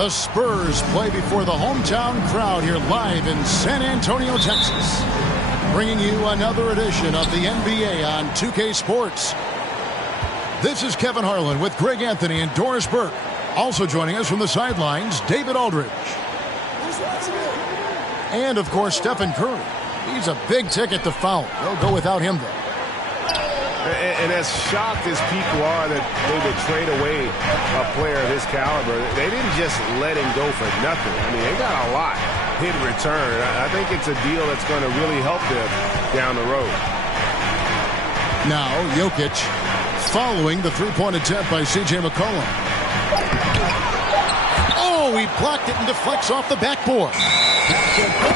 The Spurs play before the hometown crowd here live in San Antonio, Texas. Bringing you another edition of the NBA on 2K Sports. This is Kevin Harlan with Greg Anthony and Doris Burke. Also joining us from the sidelines, David Aldridge. And, of course, Stephen Curry. He's a big ticket to foul. They'll go without him, though. And as shocked as people are that they would trade away a player of his caliber, they didn't just let him go for nothing. I mean, they got a lot in return. I think it's a deal that's going to really help them down the road. Now, Jokic following the three-point attempt by C.J. McCollum. Oh, he blocked it and deflects off the backboard.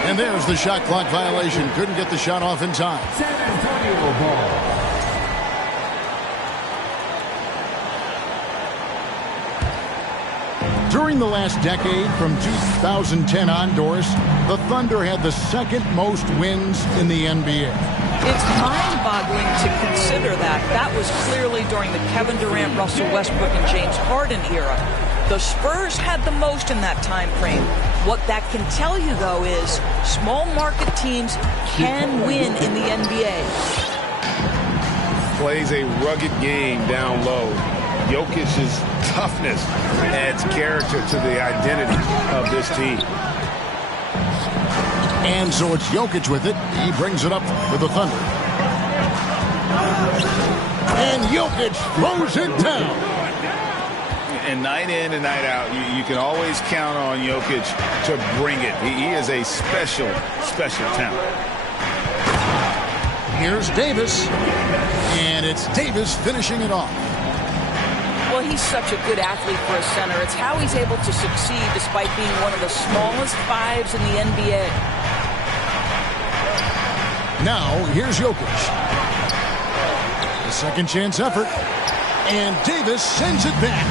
And there's the shot clock violation. Couldn't get the shot off in time. San Antonio ball. During the last decade, from 2010 on, Doris, the Thunder had the second most wins in the NBA. It's mind-boggling to consider that. That was clearly during the Kevin Durant, Russell Westbrook, and James Harden era. The Spurs had the most in that time frame. What that can tell you, though, is small market teams can win in the NBA. Plays a rugged game down low. Jokic's toughness adds character to the identity of this team. And so it's Jokic with it. He brings it up with the Thunder. And Jokic throws it down. And night in and night out, you can always count on Jokic to bring it. He is a special, special talent. Here's Davis. And it's Davis finishing it off. Well, he's such a good athlete for a center. It's how he's able to succeed despite being one of the smallest fives in the NBA. Now, here's Jokic. A second chance effort. And Davis sends it back.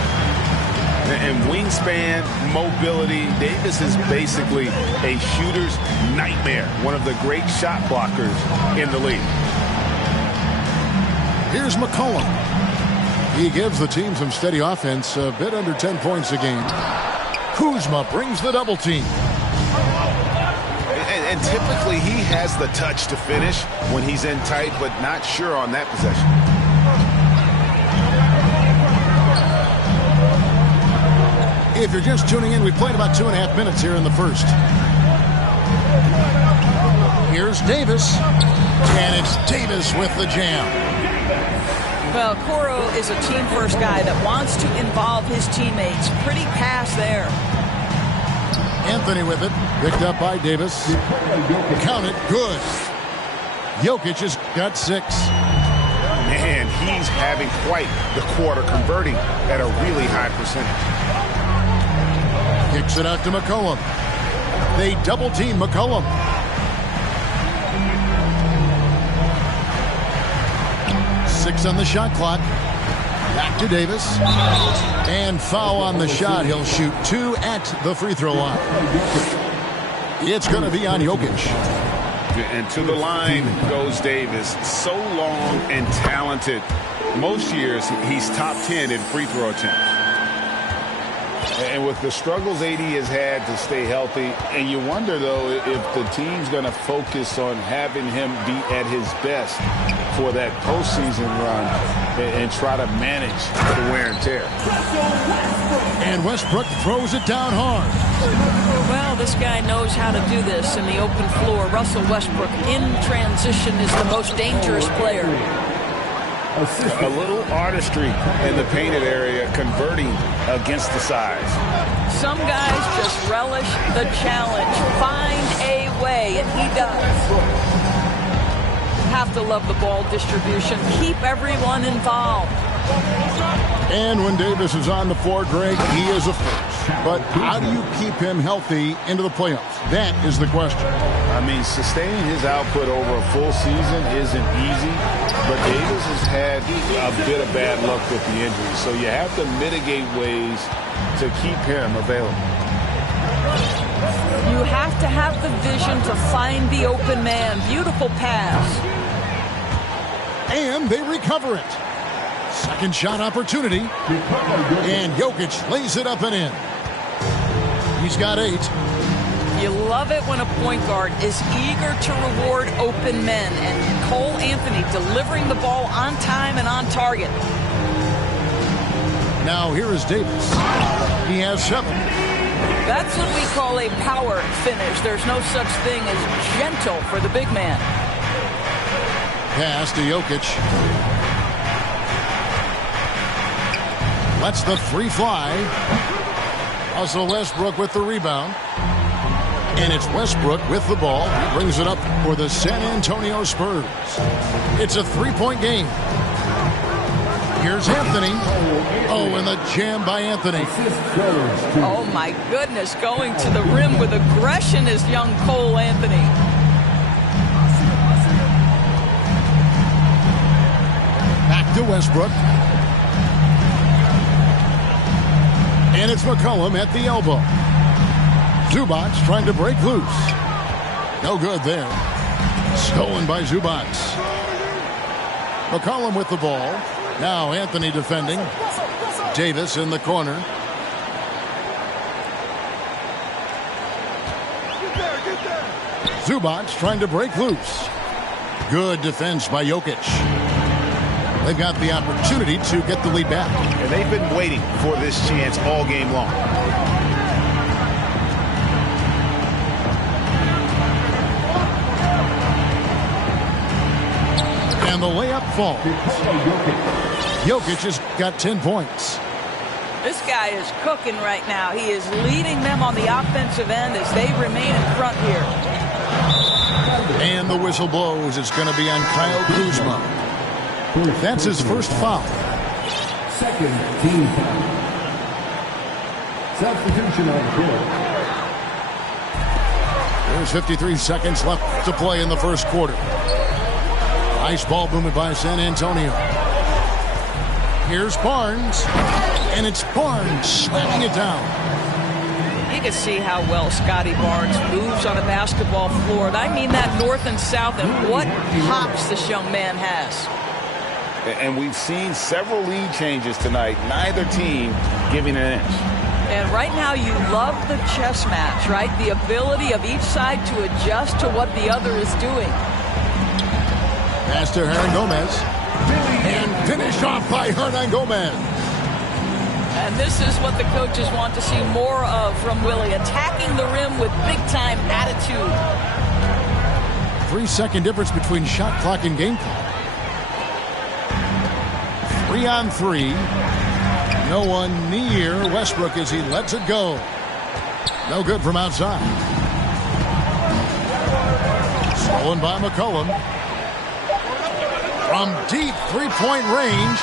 And wingspan, mobility, Davis is basically a shooter's nightmare. One of the great shot blockers in the league. Here's McCollum. He gives the team some steady offense, a bit under 10 points a game. Kuzma brings the double team. And typically he has the touch to finish when he's in tight, but not sure on that possession. If you're just tuning in, we played about 2.5 minutes here in the first. Here's Davis. And it's Davis with the jam. Well, Coro is a team-first guy that wants to involve his teammates. Pretty pass there. Anthony with it. Picked up by Davis. Count it. Good. Jokic has got 6. Man, he's having quite the quarter, converting at a really high percentage. Kicks it out to McCollum. They double-team McCollum. Six on the shot clock. Back to Davis. And foul on the shot. He'll shoot 2 at the free throw line. It's going to be on Jokic. And to the line goes Davis. So long and talented. Most years, he's top 10 in free throw attempts. And with the struggles AD has had to stay healthy, and you wonder, though, if the team's going to focus on having him be at his best for that postseason run and try to manage the wear and tear. And Westbrook throws it down hard. Well, this guy knows how to do this in the open floor. Russell Westbrook in transition is the most dangerous player. A little artistry in the painted area, converting against the size. Some guys just relish the challenge. Find a way, and he does. You have to love the ball distribution. Keep everyone involved. And when Davis is on the floor, Greg, he is a force. But how do you keep him healthy into the playoffs? That is the question. I mean, sustaining his output over a full season isn't easy, but Davis has had a bit of bad luck with the injuries, so you have to mitigate ways to keep him available. You have to have the vision to find the open man. Beautiful pass. And they recover it. Second shot opportunity. And Jokic lays it up and in. He's got 8. You love it when a point guard is eager to reward open men, and Cole Anthony delivering the ball on time and on target. Now here is Davis. He has 7. That's what we call a power finish. There's no such thing as gentle for the big man. Pass to Jokic. Lets the 3 fly. Russell Westbrook with the rebound. And it's Westbrook with the ball. He brings it up for the San Antonio Spurs. It's a 3-point game. Here's Anthony. Oh, and the jam by Anthony. Oh, my goodness. Going to the rim with aggression is young Cole Anthony. Back to Westbrook. And it's McCollum at the elbow. Zubac trying to break loose. No good there. Stolen by Zubac. McCollum with the ball. Now Anthony defending. Davis in the corner. Zubac trying to break loose. Good defense by Jokic. They've got the opportunity to get the lead back. And they've been waiting for this chance all game long. And the layup falls. Jokic has got 10 points. This guy is cooking right now. He is leading them on the offensive end as they remain in front here. And the whistle blows. It's going to be on Kyle Kuzma. That's his first foul. Second team foul. Substitution on the court. There's 53 seconds left to play in the first quarter. Nice ball movement by San Antonio. Here's Barnes. And it's Barnes slamming it down. You can see how well Scotty Barnes moves on a basketball floor. And I mean that north and south, and what hops this young man has. And we've seen several lead changes tonight. Neither team giving an inch. And right now you love the chess match, right? The ability of each side to adjust to what the other is doing. Pass to Hernangomez. And finished off by Hernangomez. And this is what the coaches want to see more of from Willie. Attacking the rim with big-time attitude. 3-second difference between shot clock and game clock. 3-on-3. No one near Westbrook as he lets it go. No good from outside. Stolen by McCollum. From deep three-point range.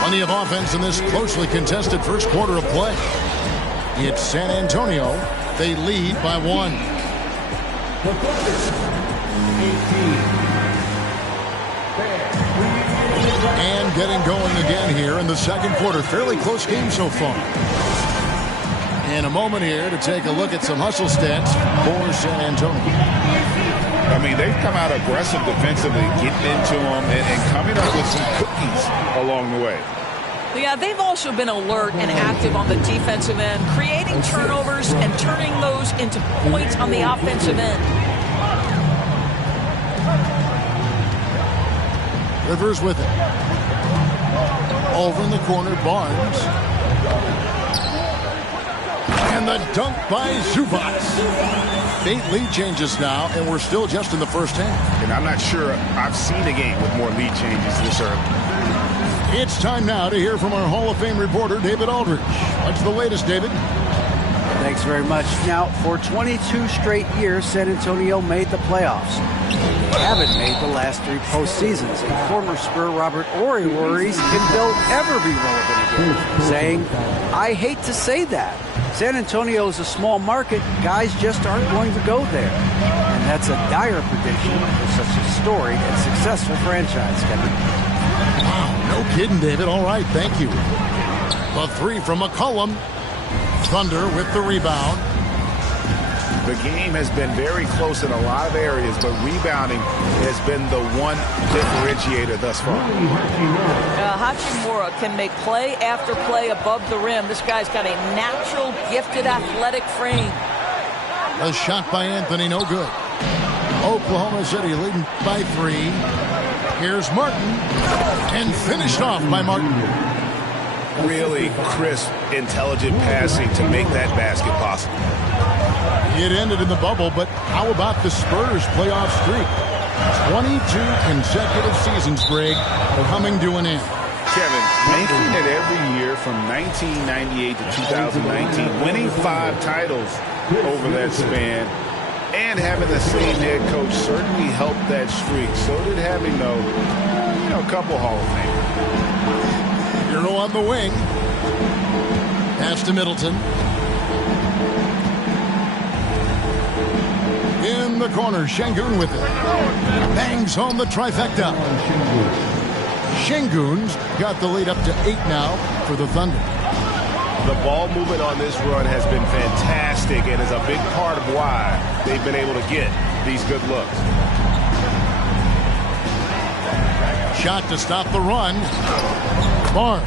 Plenty of offense in this closely contested first quarter of play. It's San Antonio. They lead by 1. And getting going again here in the second quarter. Fairly close game so far. In a moment here to take a look at some hustle stats for San Antonio. I mean, they've come out aggressive defensively, getting into them and coming up with some cookies along the way. Yeah, they've also been alert and active on the defensive end, creating turnovers and turning those into points on the offensive end. Rivers with it. Over in the corner, Barnes. And the dunk by Zubac. 8 lead changes now, and we're still just in the first half. And I'm not sure I've seen a game with more lead changes this early. It's time now to hear from our Hall of Fame reporter, David Aldridge. What's the latest, David? Thanks very much. Now, for 22 straight years, San Antonio made the playoffs. They haven't made the last 3 postseasons. And former Spur Robert Ory worries, can Bill ever be relevant again? Saying, I hate to say that. San Antonio is a small market. Guys just aren't going to go there. And that's a dire prediction for such a storied and successful franchise, Kevin. Wow, no kidding, David. All right, thank you. The 3 from McCollum. Thunder with the rebound. The game has been very close in a lot of areas, but rebounding has been the one differentiator thus far. Hachimura can make play after play above the rim. This guy's got a natural, gifted, athletic frame. A shot by Anthony, no good. Oklahoma City leading by 3. Here's Martin, and finished off by Martin. Really crisp, intelligent passing to make that basket possible. It ended in the bubble, but how about the Spurs playoff streak? 22 consecutive seasons, Greg, coming to an end. Kevin, making it every year from 1998 to 2019, winning 5 titles over that span, and having the same head coach certainly helped that streak. So did having, a couple Hall of Fame. Hero on the wing. Pass to Middleton. In the corner, Şengün with it. Bangs home the trifecta. Şengün's got the lead up to 8 now for the Thunder. The ball movement on this run has been fantastic and is a big part of why they've been able to get these good looks. Shot to stop the run. Barnes.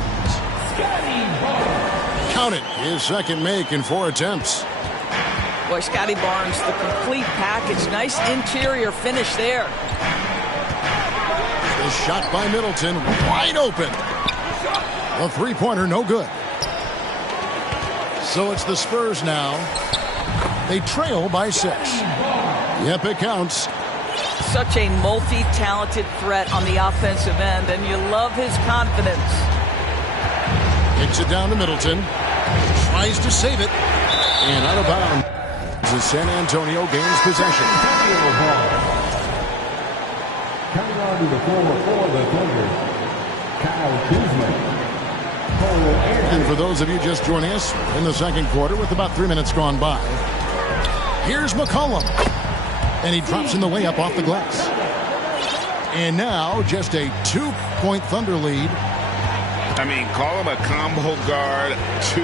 Count it. His second make in 4 attempts. Boy, Scotty Barnes, the complete package. Nice interior finish there. The shot by Middleton, wide open. The three-pointer, no good. So it's the Spurs now. They trail by 6. Yep, it counts. Such a multi-talented threat on the offensive end, and you love his confidence. Kicks it down to Middleton. Tries to save it. And out of bounds. As San Antonio gains possession. Coming on to the former for the Thunder, Kyle Kuzma. And for those of you just joining us in the second quarter with about 3 minutes gone by, here's McCollum. And he drops in the layup off the glass. And now just a 2-point Thunder lead. I mean, call him a combo guard to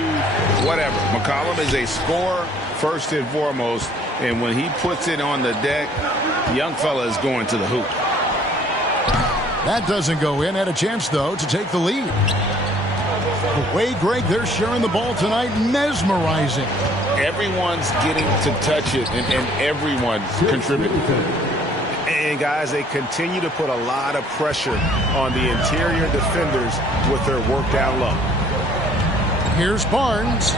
whatever. McCollum is a scorer first and foremost, and when he puts it on the deck, young fella is going to the hoop. That doesn't go in. Had a chance, though, to take the lead. The way, Greg, they're sharing the ball tonight, mesmerizing. Everyone's getting to touch it, and everyone's contributing. And, guys, they continue to put a lot of pressure on the interior defenders with their work down low. Here's Barnes.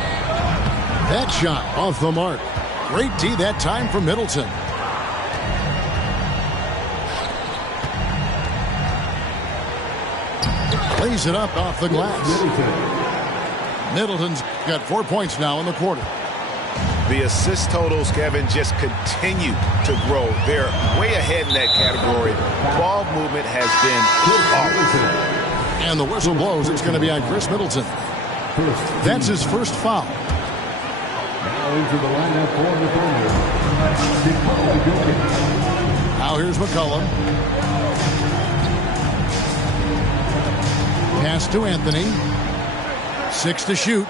That shot off the mark. Great D that time from Middleton. Lays it up off the glass. Middleton's got 4 points now in the quarter. The assist totals, Kevin, just continue to grow. They're way ahead in that category. Ball movement has been awesome. And the whistle blows. It's going to be on Chris Middleton. That's his first foul. Now into the lineup for the Thunder. Now here's McCollum. Pass to Anthony. 6 to shoot.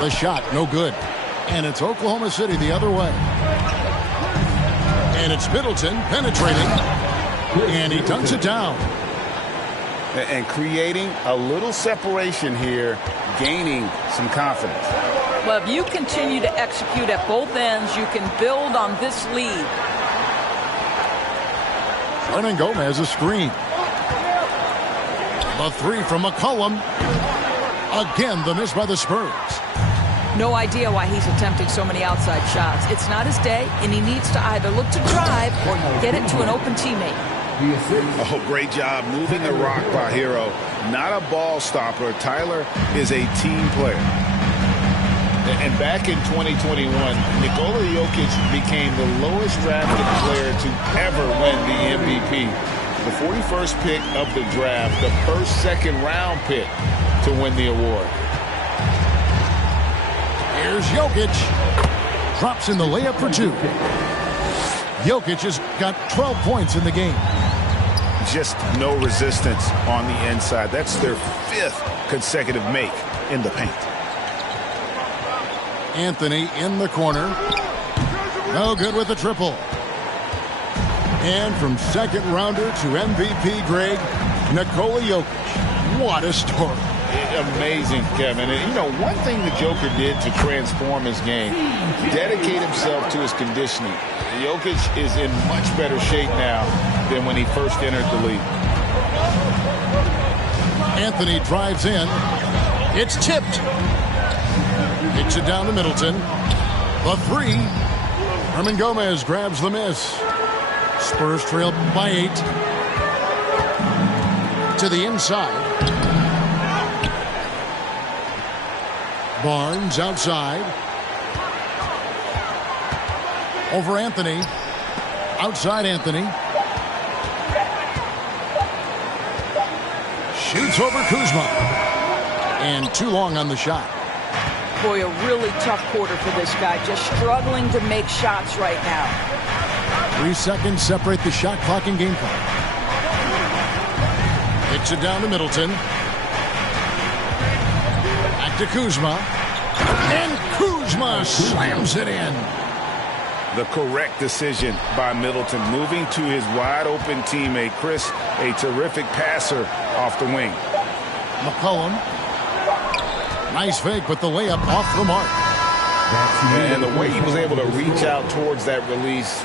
The shot, no good. And it's Oklahoma City the other way. And it's Middleton penetrating. And he dunks it down. And creating a little separation here, gaining some confidence. Well, if you continue to execute at both ends, you can build on this lead. Hernan Gomez a screen. The 3 from McCollum. Again, the miss by the Spurs. No idea why he's attempting so many outside shots. It's not his day, and he needs to either look to drive or get it to an open teammate. Oh, great job moving the rock by Hero. Not a ball stopper. Tyler is a team player. And back in 2021, Nikola Jokic became the lowest drafted player to ever win the MVP. The 41st pick of the draft, the first second-round pick to win the award. Here's Jokic. Drops in the layup for 2. Jokic has got 12 points in the game. just no resistance on the inside. That's their 5th consecutive make in the paint. Anthony in the corner. No good with the triple. And from second rounder to MVP Greg, Nikola Jokic. What a story. Amazing, Kevin. And, you know, one thing the Joker did to transform his game, dedicate himself to his conditioning. Jokic is in much better shape now than when he first entered the league. Anthony drives in. It's tipped. Kicks it down to Middleton. The 3. Herman Gomez grabs the miss. Spurs trail by 8. To the inside. Barnes outside. Over Anthony. Outside Anthony. Shoots over Kuzma. And too long on the shot. Boy, a really tough quarter for this guy. Just struggling to make shots right now. 3 seconds separate the shot clock and game clock. Kicks it down to Middleton. Back to Kuzma. And Kuzma slams it in. The correct decision by Middleton, moving to his wide-open teammate, Chris, a terrific passer off the wing. McCollum. Nice fake, but the layup off the mark. And the way he was able to reach out towards that release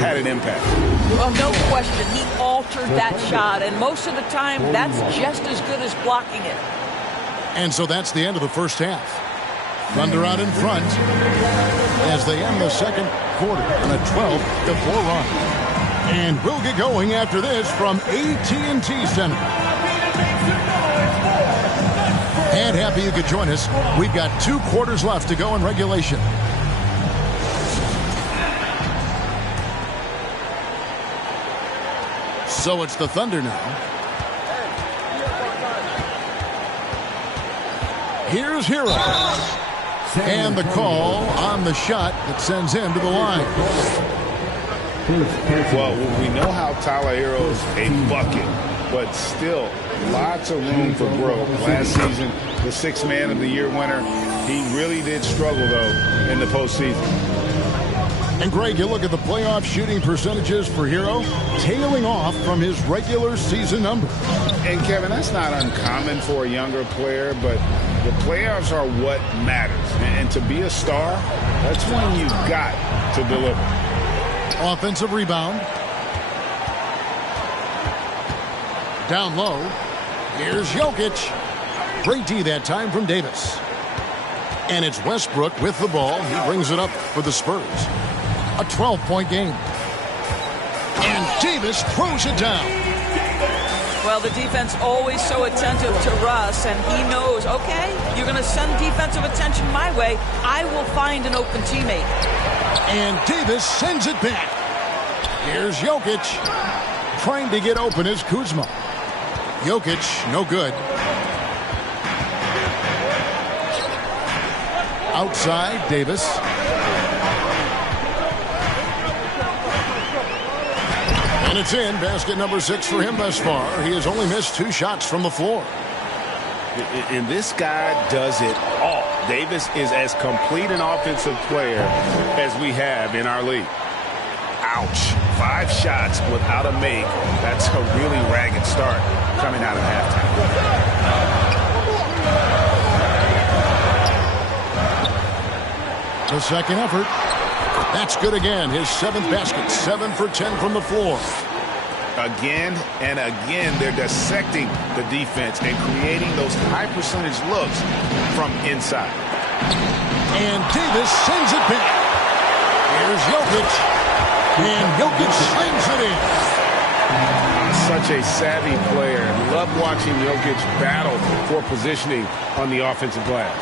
had an impact. Well, no question. He altered that shot, and most of the time, that's just as good as blocking it. And so that's the end of the first half. Thunder out in front as they end the second quarter on a 12-4 run. And we'll get going after this from AT&T Center. And happy you could join us. We've got 2 quarters left to go in regulation. So it's the Thunder now. Here's Hero. And the call on the shot that sends him to the line. Well, we know how Tyler Hero's a bucket, but still lots of room for growth. Last season, the 6th Man of the Year winner, he really did struggle, though, in the postseason. And, Greg, you look at the playoff shooting percentages for Hero, tailing off from his regular season number. And, Kevin, that's not uncommon for a younger player, but the playoffs are what matters. And to be a star, that's when you've got to deliver. Offensive rebound. Down low. Here's Jokic. Great D that time from Davis. And it's Westbrook with the ball. He brings it up for the Spurs. A 12-point game. And Davis throws it down. Well, the defense always so attentive to Russ, and he knows, okay, you're going to send defensive attention my way. I will find an open teammate. And Davis sends it back. Here's Jokic. Trying to get open is Kuzma. Jokic, no good. Outside, Davis. And it's in. Basket number 6 for him thus far. He has only missed 2 shots from the floor. And this guy does it all. Davis is as complete an offensive player as we have in our league. Ouch. 5 shots without a make. That's a really ragged start coming out of halftime. The second effort. That's good again. His 7th basket. 7 for 10 from the floor. Again and again, they're dissecting the defense and creating those high percentage looks from inside. And Davis sends it back. Here's Jokic. And Jokic slings it in. Such a savvy player. Love watching Jokic battle for positioning on the offensive glass.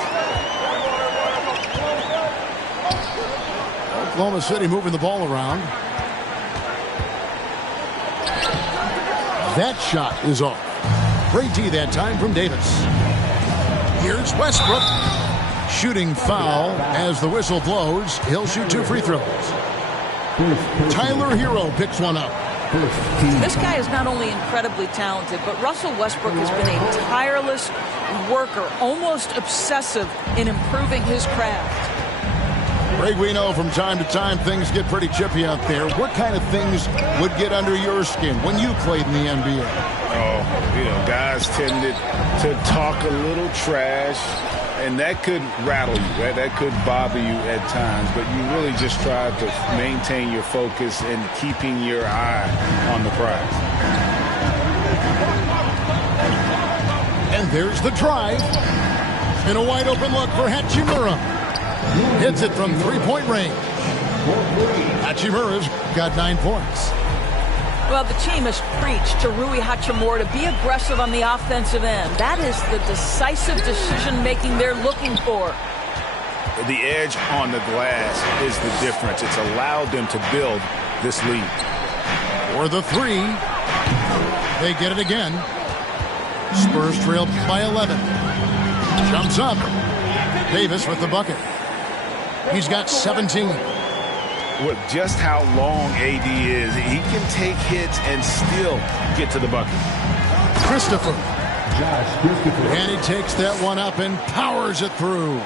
Oklahoma City moving the ball around. That shot is off. Great D that time from Davis. Here's Westbrook. Shooting foul as the whistle blows. He'll shoot 2 free throws. Tyler Hero picks one up. This guy is not only incredibly talented, but Russell Westbrook has been a tireless worker, almost obsessive in improving his craft. Greg, we know from time to time things get pretty chippy out there. What kind of things would get under your skin when you played in the NBA? Oh, guys tended to talk a little trash, and that could rattle you. That could bother you at times, but you really just try to maintain your focus and keeping your eye on the prize. And there's the drive. And a wide open look for Hachimura. Hits it from three-point range. Hachimura's got 9 points. Well, the team has preached to Rui Hachimura to be aggressive on the offensive end. That is the decisive decision-making they're looking for. The edge on the glass is the difference. It's allowed them to build this lead. For the three. They get it again. Spurs trail by 11. Jumps up. Davis with the bucket. He's got 17. With just how long AD is, he can take hits and still get to the bucket. Christopher. And he takes that one up and powers it through.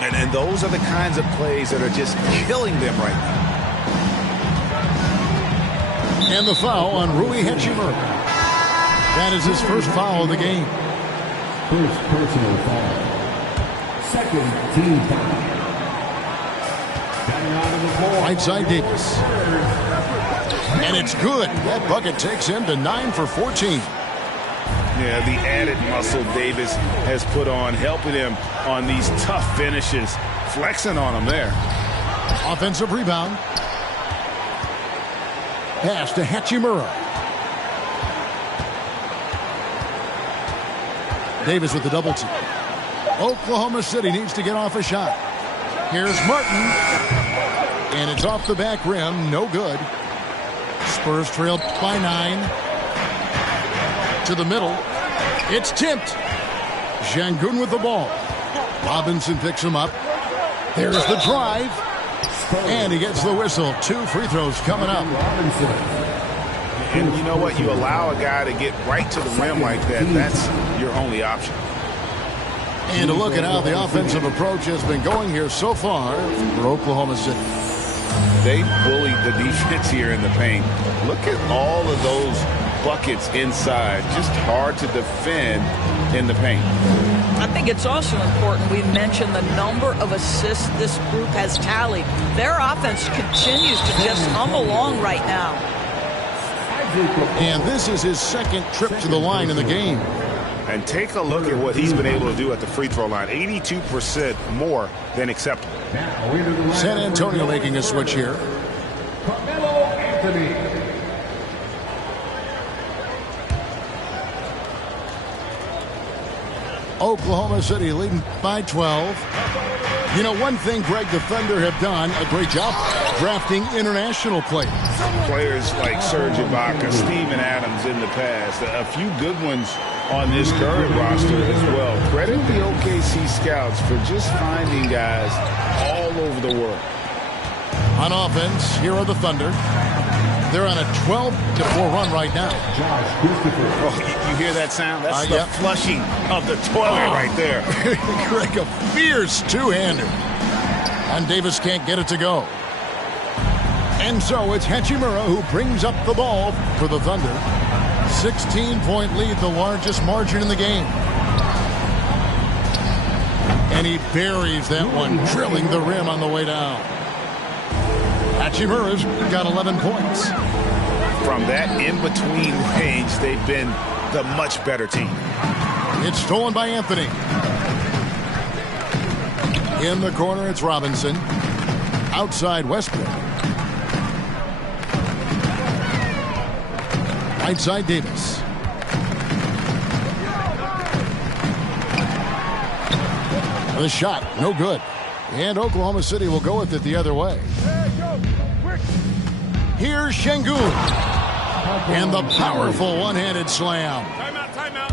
And those are the kinds of plays that are just killing them right now. And the foul on Rui Hachimura. That is his first foul of the game. First personal foul. Second team foul. Right side Davis. And it's good. That bucket takes him to 9 for 14. Yeah, the added muscle Davis has put on, helping him on these tough finishes, flexing on him there. Offensive rebound. Pass to Hachimura. Davis with the double team. Oklahoma City needs to get off a shot. Here's Martin. And it's off the back rim. No good. Spurs trail by 9. To the middle. It's tipped. Şengün with the ball. Robinson picks him up. There's the drive. And he gets the whistle. 2 free throws coming up. And you know what? You allow a guy to get right to the rim like that. That's your only option. And to look at how the offensive approach has been going here so far for Oklahoma City. They bullied the defense here in the paint. Look at all of those buckets inside. Just hard to defend in the paint. I think it's also important we mention the number of assists this group has tallied. Their offense continues to just hum along right now. And this is his second trip to the line in the game. And take a look at what he's been able to do at the free throw line. 82% more than acceptable. San Antonio making a switch here. Oklahoma City leading by 12. You know, one thing, Greg, the Thunder have done a great job drafting international players. Players like Serge Ibaka, Steven Adams in the past. A few good ones on this current roster as well. Credit the OKC scouts for just finding guys all over the world. On offense, here are the Thunder. They're on a 12-4 run right now. Oh, you hear that sound? That's the flushing of the toilet right there. Greg, a fierce two-hander. And Davis can't get it to go. And so it's Hachimura who brings up the ball for the Thunder. 16-point lead, the largest margin in the game. And he buries that one, drilling the rim on the way down. Hachimura's got 11 points. From that in-between range, they've been the much better team. It's stolen by Anthony. In the corner, it's Robinson. Outside Westbrook. Right side Davis. The shot, no good. And Oklahoma City will go with it the other way. Here's Şengün. And the powerful one-handed slam. Timeout.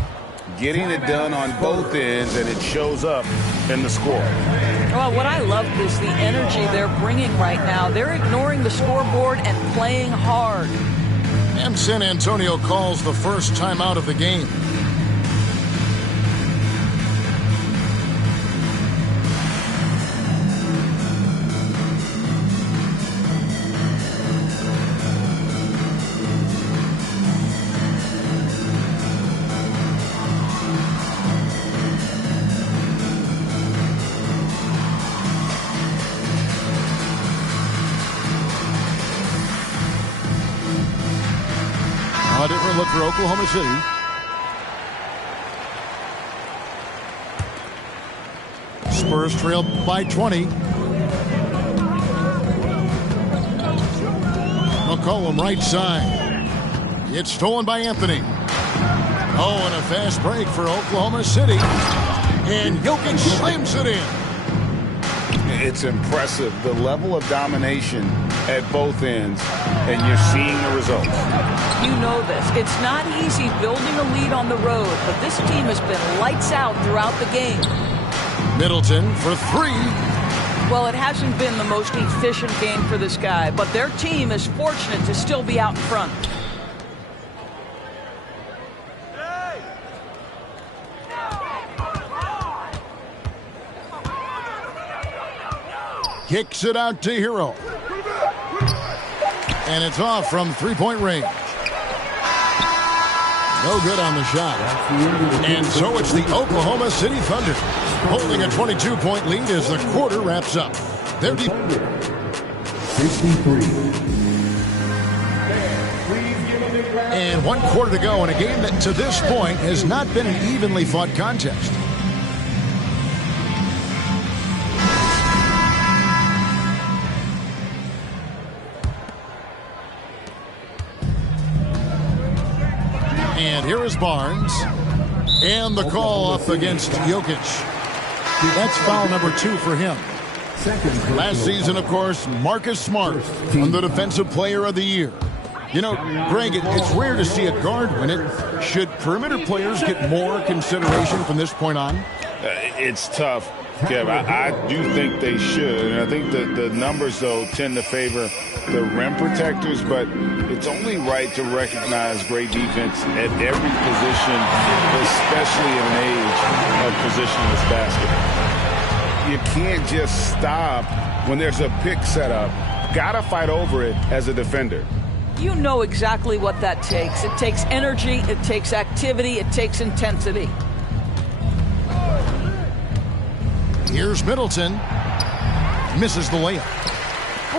Getting it done on both ends, and it shows up in the score. Well, what I love is the energy they're bringing right now. They're ignoring the scoreboard and playing hard. And San Antonio calls the first timeout of the game. A different look for Oklahoma City. Spurs trail by 20. McCollum right side. It's stolen by Anthony. Oh, and a fast break for Oklahoma City. And Jokic slams it in. It's impressive, the level of domination at both ends, and you're seeing the results. You know this. It's not easy building a lead on the road, but this team has been lights out throughout the game. Middleton for three. Well, it hasn't been the most efficient game for this guy, but their team is fortunate to still be out in front. Kicks it out to Hero. And it's off from three-point range. No good on the shot. And so it's the Oklahoma City Thunder holding a 22-point lead as the quarter wraps up. They're deep. 63. And 1 quarter to go in a game that to this point has not been an evenly fought contest. And here is Barnes. And the call up against Jokic. That's foul number 2 for him. Last season, of course, Marcus Smart won the Defensive Player of the Year. You know, Greg, it's rare to see a guard win it. Should perimeter players get more consideration from this point on? It's tough, Kev. I do think they should. And I think that the numbers, though, tend to favor the rim protectors, but it's only right to recognize great defense at every position, especially in an age of positionless basketball. You can't just stop when there's a pick set up. Gotta fight over it as a defender. You know exactly what that takes. It takes energy, it takes activity, it takes intensity. Here's Middleton. Misses the layup.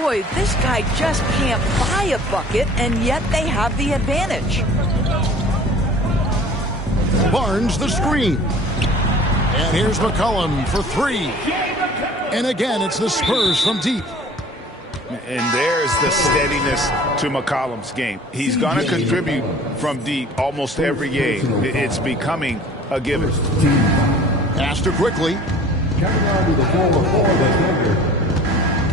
Boy, this guy just can't buy a bucket, and yet they have the advantage. Barnes the screen. And here's McCollum for 3. And again, it's the Spurs from deep. And there's the steadiness to McCollum's game. He's going to contribute from deep almost every game. It's becoming a given. Pastor quickly. Coming on to the forward for the Thunder,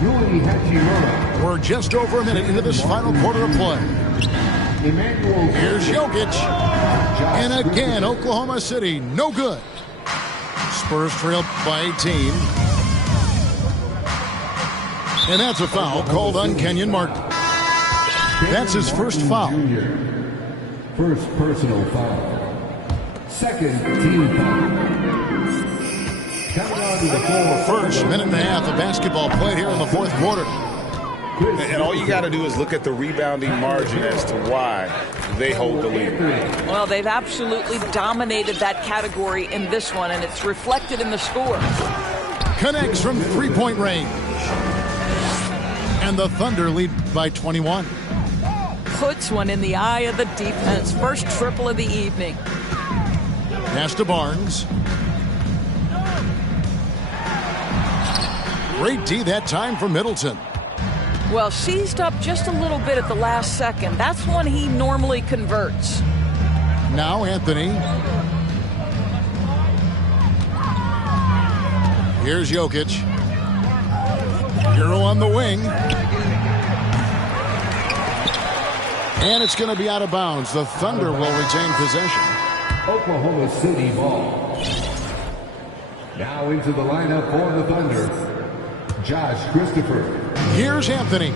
Rui Hachimura. We're just over a minute into this final quarter of play. Emmanuel. Here's Jokic. And again, Oklahoma City, no good. Spurs trail by 18. And that's a foul called on Kenyon Martin. That's his first foul. First personal foul. Second team foul. First minute and a half of basketball played here in the fourth quarter. And all you got to do is look at the rebounding margin as to why they hold the lead. Well, they've absolutely dominated that category in this one, and it's reflected in the score. Connects from three-point range. And the Thunder lead by 21. Puts one in the eye of the defense. First triple of the evening. Pass to Barnes. Great D that time from Middleton. Well, seized up just a little bit at the last second. That's when he normally converts. Now Anthony. Here's Jokic. Hero on the wing. And it's going to be out of bounds. The Thunder will retain possession. Oklahoma City ball. Now into the lineup for the Thunder, Josh Christopher. Here's Anthony.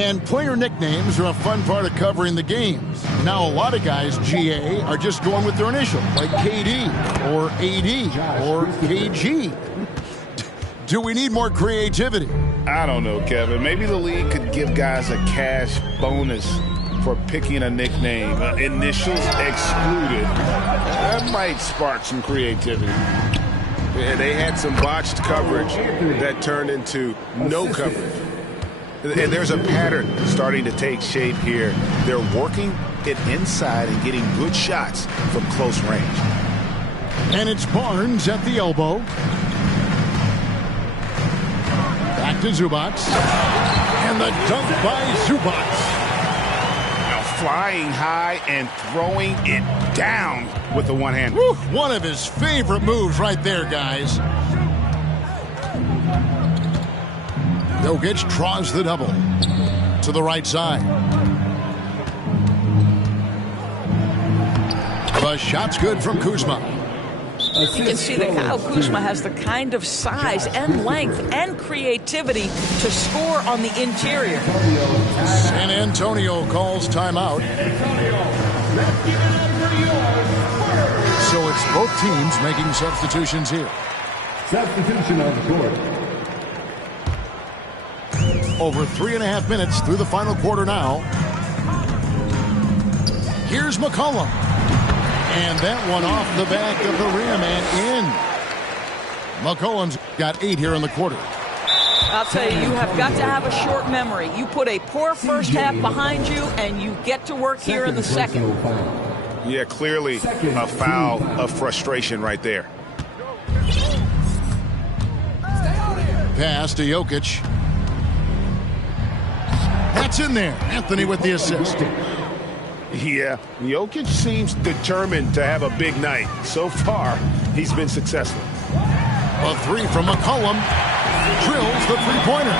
And player nicknames are a fun part of covering the games. Now, a lot of guys, GA, are just going with their initial, like KD or AD or KG. Do we need more creativity? I don't know, Kevin. Maybe the league could give guys a cash bonus for picking a nickname. Initials excluded. That might spark some creativity. Yeah, they had some botched coverage that turned into no coverage. And there's a pattern starting to take shape here. They're working it inside and getting good shots from close range. And it's Barnes at the elbow. Back to Zubac. And the dunk by Zubac. Now flying high and throwing it down with the one hand. One of his favorite moves right there, guys. Jokic draws the double to the right side. The shot's good from Kuzma. You can see that Kyle Kuzma has the kind of size and length and creativity to score on the interior. San Antonio calls timeout. So it's both teams making substitutions here. Substitution on the court. Over 3.5 minutes through the final quarter now. Here's McCollum. And that one off the back of the rim and in. McCollum's got 8 here in the quarter. I'll tell you, you have got to have a short memory. You put a poor first half behind you, and you get to work here in the second. Yeah, clearly a foul of frustration right there. Pass to Jokic. That's in there. Anthony with the assist. Yeah, Jokic seems determined to have a big night. So far, he's been successful. A three from McCollum. Drills the three-pointer.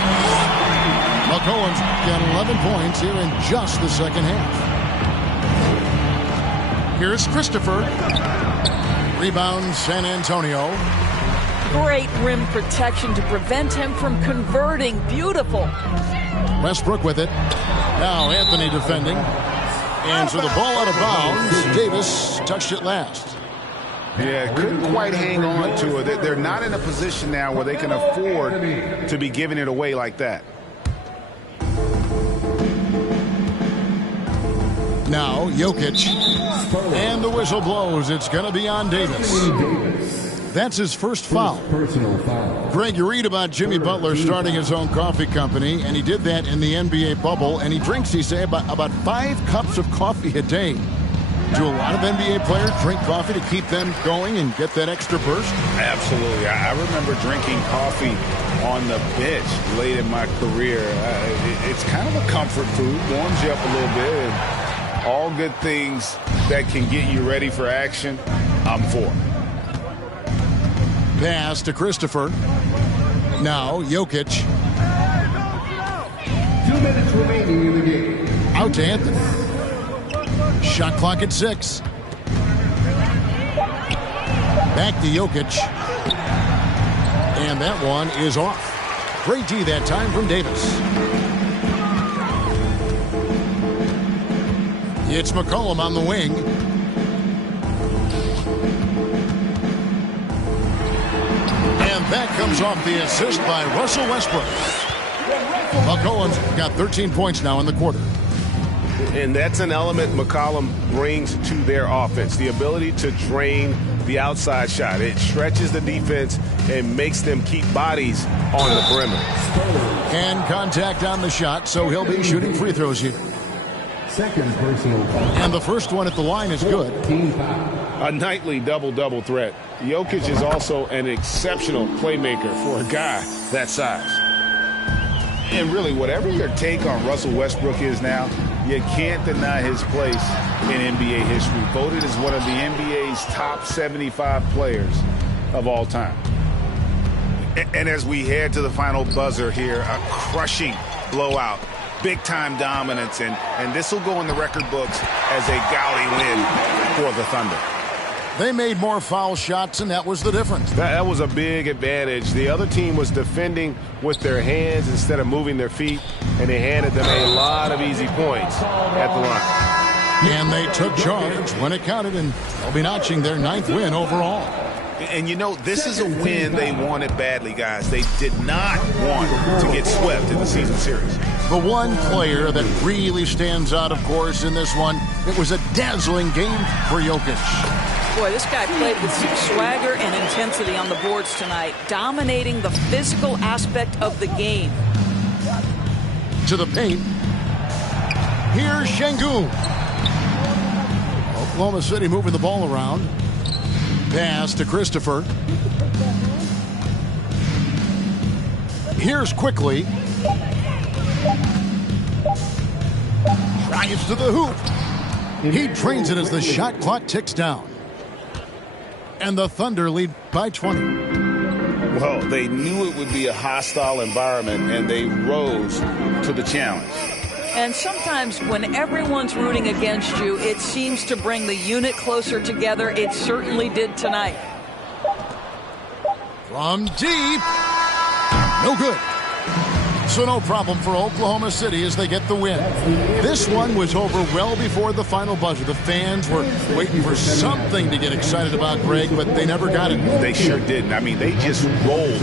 McCollum's got 11 points here in just the second half. Here's Christopher. Rebound San Antonio. Great rim protection to prevent him from converting. Beautiful. Westbrook with it. Now Anthony defending. And so the ball out of bounds. Davis touched it last. Yeah, couldn't quite hang on to it. They're not in a position now where they can afford to be giving it away like that. Now Jokic. And the whistle blows. It's going to be on Davis. That's his first foul. Personal foul. Greg, you read about Jimmy Butler starting his own coffee company, and he did that in the NBA bubble, and he drinks, he say, about 5 cups of coffee a day. Do a lot of NBA players drink coffee to keep them going and get that extra burst? Absolutely. I remember drinking coffee on the bench late in my career. It's kind of a comfort food, warms you up a little bit, and all good things that can get you ready for action, I'm for. Pass to Christopher. Now Jokic. 2 minutes remaining in the game. Out to Anthony. Shot clock at 6. Back to Jokic. And that one is off. Great D that time from Davis. It's McCollum on the wing. And that comes off the assist by Russell Westbrook. McCollum's got 13 points now in the quarter. And that's an element McCollum brings to their offense, the ability to drain the outside shot. It stretches the defense and makes them keep bodies on the perimeter. And contact on the shot, so he'll be shooting free throws here. Second personal foul. And the first one at the line is good. Team foul. A nightly double-double threat. Jokic is also an exceptional playmaker for a guy that size. And really, whatever your take on Russell Westbrook is now, you can't deny his place in NBA history. Voted as one of the NBA's top 75 players of all time. And as we head to the final buzzer here, a crushing blowout, big-time dominance, and this will go in the record books as a gaudy win for the Thunder. They made more foul shots, and that was the difference. That was a big advantage. The other team was defending with their hands instead of moving their feet, and they handed them a lot of easy points at the line. And they took charge when it counted, and they'll be notching their 9th win overall. And, you know, this is a win they wanted badly, guys. They did not want to get swept in the season series. The one player that really stands out, of course, in this one, it was a dazzling game for Jokic. Boy, this guy played with some swagger and intensity on the boards tonight, dominating the physical aspect of the game. To the paint. Here's Şengün. Oklahoma City moving the ball around. Pass to Christopher. Here's Quickly. Drives to the hoop. He drains it as the shot clock ticks down. And the Thunder lead by 20. Well, they knew it would be a hostile environment, and they rose to the challenge. And sometimes when everyone's rooting against you, it seems to bring the unit closer together. It certainly did tonight. From deep. No good. So no problem for Oklahoma City as they get the win. This one was over well before the final buzzer. The fans were waiting for something to get excited about, Greg, but they never got it. They sure didn't. I mean, they just rolled